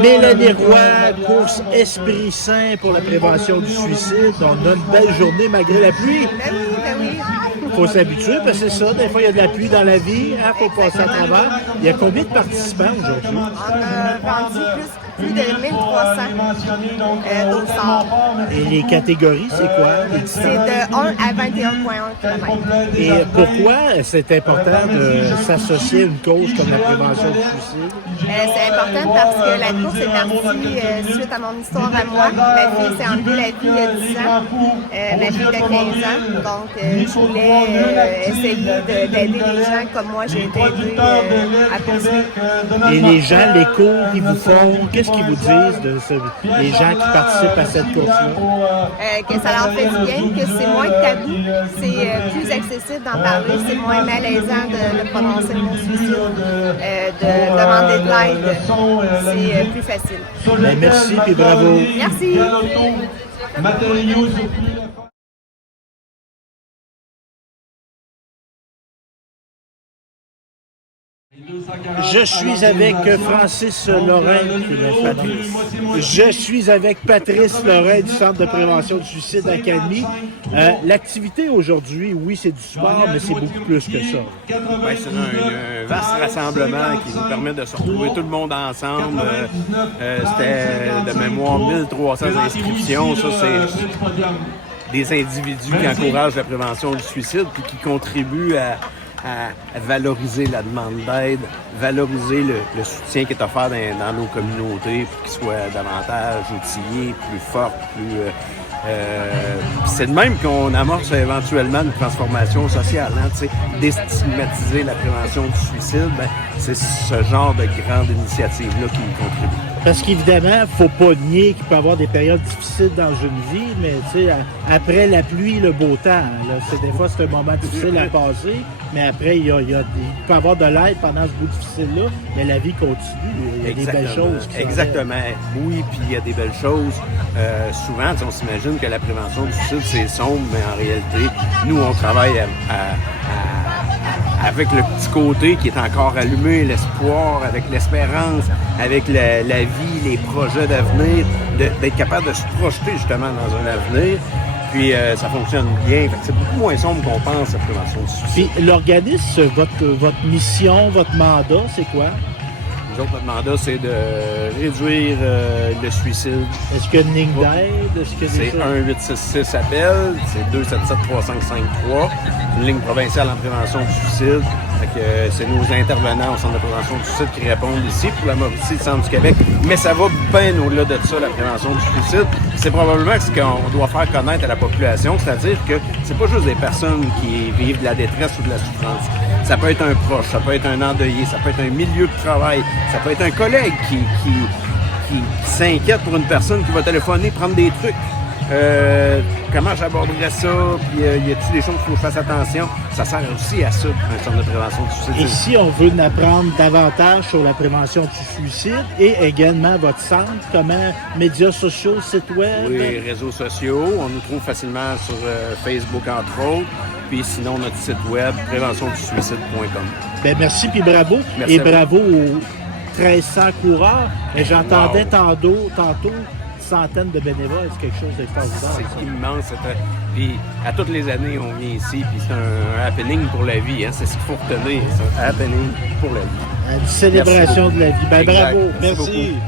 Mélanie Roy, course Esprit Saint pour la prévention du suicide. On a une belle journée malgré la pluie. Ben oui, ben oui. Il faut s'habituer parce que c'est ça. Des fois, il y a de la pluie dans la vie. Il faut passer à travers. Il y a combien de participants aujourd'hui? On a vendu plus de 1300 dossards. Et les catégories, c'est quoi? C'est de 1 à 21,1 km. Et pourquoi c'est important de s'associer à une cause comme la prévention du suicide? C'est important parce que la course est partie suite à mon histoire à moi. Ma fille s'est enlevée la vie il y a 10 ans. Ma fille de 15 ans. Donc, je voulais essayer d'aider les gens comme moi j'ai été aidée à poursuivre. Et les gens, les cours qu'ils vous font, qu'est-ce qu'ils vous disent de les gens qui participent à cette course-là? Que ça leur fait du bien, que c'est moins tabou, c'est plus accessible d'en parler, c'est moins malaisant de prononcer le mot suicide, de demander de l'aide, c'est plus facile. Ben, merci et bravo. Merci. Je suis avec Francis Lorrain, je suis avec Patrice Lorrain du Centre de prévention du suicide Académie. L'activité aujourd'hui, oui, c'est du sport, mais c'est beaucoup plus que ça. Ouais, c'est un vaste rassemblement qui nous permet de se retrouver tout le monde ensemble. C'était de mémoire 1300 inscriptions. Ça, c'est des individus qui encouragent la prévention du suicide puis qui contribuent à valoriser la demande d'aide, valoriser le soutien qui est offert dans nos communautés pour qu'ils soient davantage outillés, plus forts, plus... c'est de même qu'on amorce éventuellement une transformation sociale. Hein, déstigmatiser la prévention du suicide, c'est ce genre de grande initiative-là qui y contribue. Parce qu'évidemment, il ne faut pas nier qu'il peut y avoir des périodes difficiles dans une vie, mais après la pluie, le beau temps, là, des fois c'est un moment difficile à passer, mais après, il peut y avoir de l'aide pendant ce bout difficile-là, mais la vie continue. Il y a des belles choses. Exactement. Oui, puis il y a des belles choses. Souvent, on s'imagine que la prévention du suicide, c'est sombre, mais en réalité, nous, on travaille avec le petit côté qui est encore allumé, l'espoir, avec l'espérance, avec la vie, les projets d'avenir, d'être capable de se projeter justement dans un avenir. Puis ça fonctionne bien. C'est beaucoup moins sombre qu'on pense, la prévention du suicide. Puis l'organisme, votre mission, votre mandat, c'est quoi? Nous autres, notre mandat, c'est de réduire le suicide. Est-ce qu'il y a une ligne d'aide? C'est 1-866-APPEL, c'est 277-3553, une ligne provinciale en prévention du suicide. C'est nos intervenants au Centre de prévention du suicide qui répondent ici pour la Mauricie, le Centre du Québec. Mais ça va bien au-delà de ça, la prévention du suicide. C'est probablement ce qu'on doit faire connaître à la population, c'est-à-dire que c'est pas juste des personnes qui vivent de la détresse ou de la souffrance. Ça peut être un proche, ça peut être un endeuillé, ça peut être un milieu de travail, ça peut être un collègue qui s'inquiète pour une personne qui va téléphoner, prendre des trucs. Comment j'aborderais ça, puis y a-t-il des choses qu'il faut que je fasse attention? Ça sert aussi à ça, un centre de prévention du suicide. Et si on veut en apprendre davantage sur la prévention du suicide et également votre centre, comment, médias sociaux, site web? Oui, réseaux sociaux, on nous trouve facilement sur Facebook entre autres, puis sinon notre site web, préventiondusuicide.com. Ben merci, puis bravo. Merci et bravo aux 1300 coureurs. Et j'entendais tantôt centaines de bénévoles, c'est quelque chose d'extraordinaire. C'est immense. Puis à toutes les années, on vient ici, puis c'est un happening pour la vie. Hein, c'est ce qu'il faut retenir, c'est un happening pour la vie. Une célébration de la vie. Ben, bravo. Merci beaucoup.